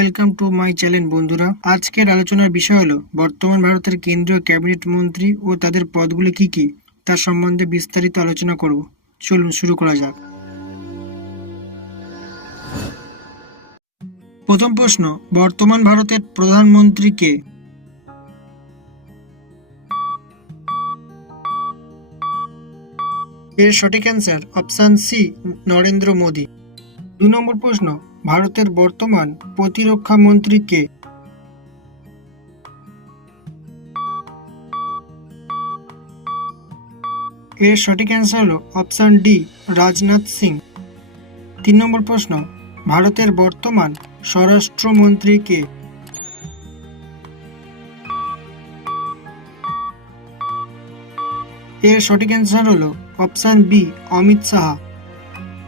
Welcome to my channel বন্ধুরা। আজকের আলোচনার বিষয় হলো বর্তমান ভারতের কেন্দ্রীয় ক্যাবিনেট মন্ত্রী ও তাদের পদগুলি কি কি তার সম্বন্ধে বিস্তারিত আলোচনা করব। চলুন শুরু করা যাক। প্রথম প্রশ্ন, বর্তমান ভারতের প্রধানমন্ত্রী কে? এর সঠিক answer option C, Narendra Modi. 2 number প্রশ্ন, ভারতের বর্তমান প্রতিরক্ষা মন্ত্রী কে? এর সঠিক অ্যান্সার হলো অপশন ডি, রাজনাথ সিং। 3 নম্বর প্রশ্ন, ভারতের বর্তমান স্বরাষ্ট্রমন্ত্রী কে? এর সঠিক অ্যান্সার হলো অপশন বি, অমিত শাহ।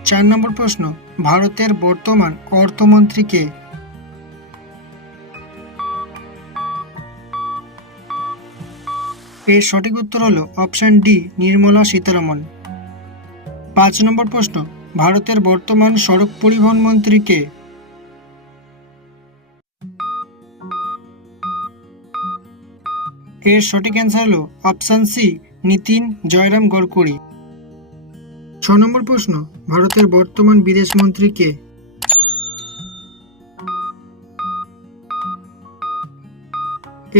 4 নম্বর প্রশ্ন, ভারতের বর্তমান অর্থমন্ত্রী কে? এর সঠিক উত্তর হলো অপশন ডি, নির্মলা সীতারামন। 5 নম্বর প্রশ্ন, ভারতের বর্তমান সড়ক পরিবহন মন্ত্রী কে? এর সঠিক অ্যান্সার হলো অপশন সি, নীতিন জয়রাম গডকরি। 6 নম্বর প্রশ্ন, ভারতের বর্তমান বিদেশ মন্ত্রী কে?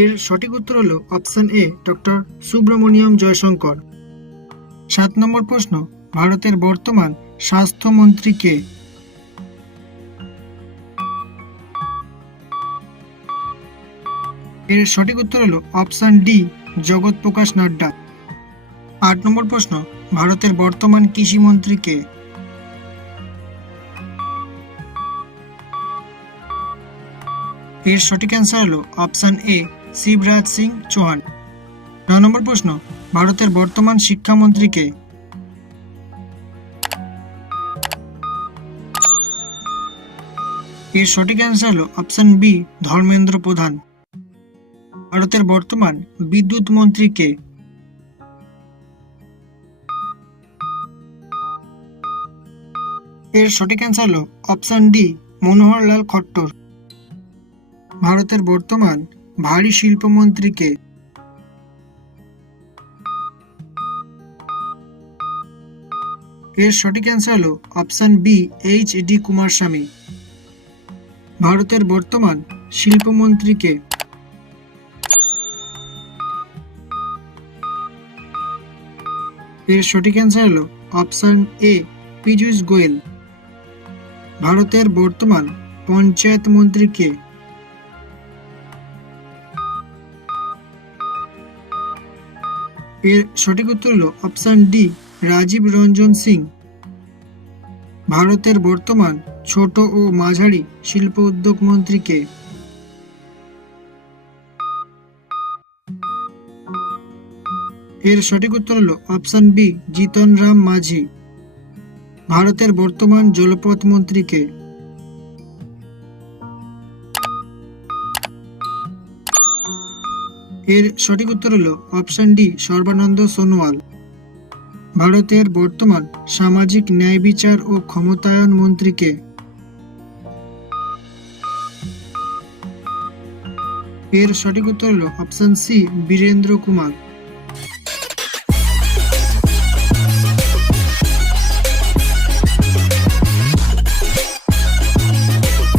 এর সঠিক উত্তর হলো option A, doctor Subramaniam Jaishankar. 7 নম্বর প্রশ্ন, ভারতের বর্তমান স্বাস্থ্যমন্ত্রী কে? এর সঠিক উত্তর হলো অপশন ডি, জগৎ প্রকাশ নাড্ডা। 8 নম্বর প্রশ্ন, ভারতের বর্তমান কৃষিমন্ত্রী কে? এর সঠিক অ্যান্সার হলো অপশন এ, শিবরাজ সিং চৌহান। 9 নম্বর প্রশ্ন, ভারতের বর্তমান শিক্ষামন্ত্রী কে? এর সঠিক অ্যান্সার হলো অপশন বি, ধর্মেন্দ্র প্রধান। ভারতের বর্তমান বিদ্যুৎ মন্ত্রী কে? এর সঠিক অ্যান্সার হলো অপশন ডি, মনোহরলাল খট্টর। ভারতের বর্তমান ভারী শিল্প মন্ত্রী কে? এর সঠিক অ্যান্সার হলো option B, H D Kumaraswamy. ভারতের বর্তমান শিল্পমন্ত্রী কে? এর সঠিক অ্যান্সার হলো অপশন এ, পীযূষ গোয়েল। ভারতের বর্তমান পঞ্চায়েত মন্ত্রী কে? এর সঠিক উত্তর হলো অপশন ডি, রাজীব রঞ্জন সিং। ভারতের বর্তমান ছোট ও মাঝারি শিল্প উদ্যোগ মন্ত্রী কে? এর সঠিক উত্তর হলো অপশন বি, জিতন রাম মাঝি। ভারতের বর্তমান জলপথ মন্ত্রী কে? এর সঠিক উত্তর হলো অপশন ডি, সর্বানন্দ সোনোয়াল। ভারতের বর্তমান সামাজিক ন্যায় বিচার ও ক্ষমতায়ন মন্ত্রী কে? এর সঠিক উত্তর হলো অপশন সি, বীরেন্দ্র কুমার।